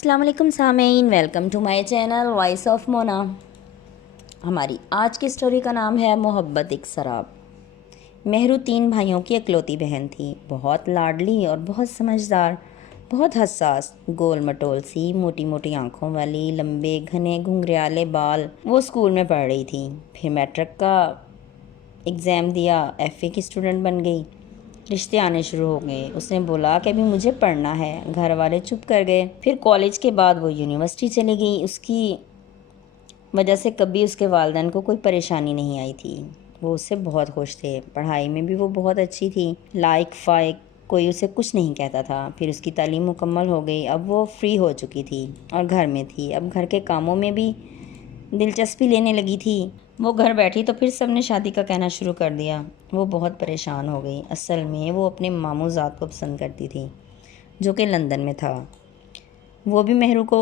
السلام علیکم سامعین، welcome to my channel voice of Mona. ہماری آج کی سٹوری کا نام ہے محبت ایک سراب۔ مہرو 3 بھائیوں کی اکلوتی بہن تھی، بہت لاڈلی اور بہت سمجھدار، بہت حساس، گول مٹول سی، موٹی موٹی آنکھوں والی، لمبے گھنے گھنگریالے بال۔ وہ اسکول میں پڑھ رہی تھی، پھر میٹرک کا ایگزام دیا، ایف اے کی اسٹوڈنٹ بن گئی۔ رشتے آنے شروع ہو گئے۔ اس نے بولا کہ ابھی مجھے پڑھنا ہے، گھر والے چپ کر گئے۔ پھر کالج کے بعد وہ یونیورسٹی چلی گئی۔ اس کی وجہ سے کبھی اس کے والدین کو کوئی پریشانی نہیں آئی تھی، وہ اس سے بہت خوش تھے۔ پڑھائی میں بھی وہ بہت اچھی تھی، لائق فائق، کوئی اسے کچھ نہیں کہتا تھا۔ پھر اس کی تعلیم مکمل ہو گئی، اب وہ فری ہو چکی تھی اور گھر میں تھی۔ اب گھر کے کاموں میں بھی دلچسپی لینے لگی تھی۔ وہ گھر بیٹھی تو پھر سب نے شادی کا کہنا شروع کر دیا۔ وہ بہت پریشان ہو گئی۔ اصل میں وہ اپنے ماموں زاد کو پسند کرتی تھی جو کہ لندن میں تھا۔ وہ بھی مہرو کو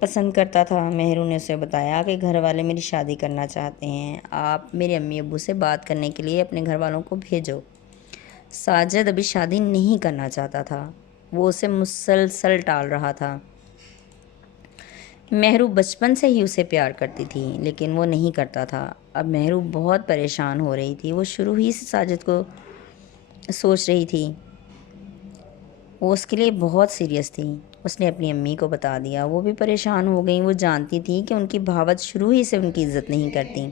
پسند کرتا تھا۔ مہرو نے اسے بتایا کہ گھر والے میری شادی کرنا چاہتے ہیں، آپ میرے امی ابو سے بات کرنے کے لیے اپنے گھر والوں کو بھیجو۔ ساجد ابھی شادی نہیں کرنا چاہتا تھا، وہ اسے مسلسل ٹال رہا تھا۔ مہرو بچپن سے ہی اسے پیار کرتی تھی لیکن وہ نہیں کرتا تھا۔ اب مہرو بہت پریشان ہو رہی تھی۔ وہ شروع ہی سے ساجد کو سوچ رہی تھی، وہ اس کے لیے بہت سیریس تھی۔ اس نے اپنی امی کو بتا دیا، وہ بھی پریشان ہو گئیں۔ وہ جانتی تھی کہ ان کی بھاوت شروع ہی سے ان کی عزت نہیں کرتی،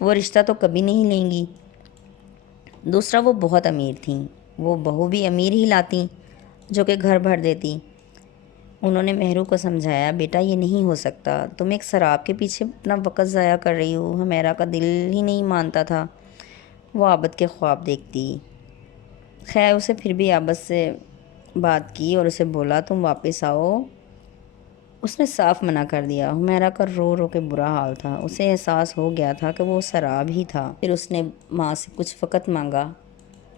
وہ رشتہ تو کبھی نہیں لیں گی۔ دوسرا، وہ بہت امیر تھیں، وہ بہو بھی امیر ہی لاتی جو کہ گھر بھر دیتی۔ انہوں نے مہرو کو سمجھایا، بیٹا یہ نہیں ہو سکتا، تم ایک شراب کے پیچھے اپنا وقت ضائع کر رہی ہو۔ ہمیرا کا دل ہی نہیں مانتا تھا، وہ عابد کے خواب دیکھتی۔ خیر اسے پھر بھی عابد سے بات کی اور اسے بولا تم واپس آؤ۔ اس نے صاف منع کر دیا۔ ہمیرا کا رو رو کے برا حال تھا، اسے احساس ہو گیا تھا کہ وہ شراب ہی تھا۔ پھر اس نے ماں سے کچھ وقت مانگا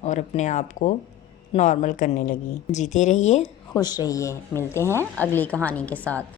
اور اپنے آپ کو نارمل کرنے لگی۔ جیتے رہیے، خوش رہیے۔ ملتے ہیں اگلی کہانی کے ساتھ۔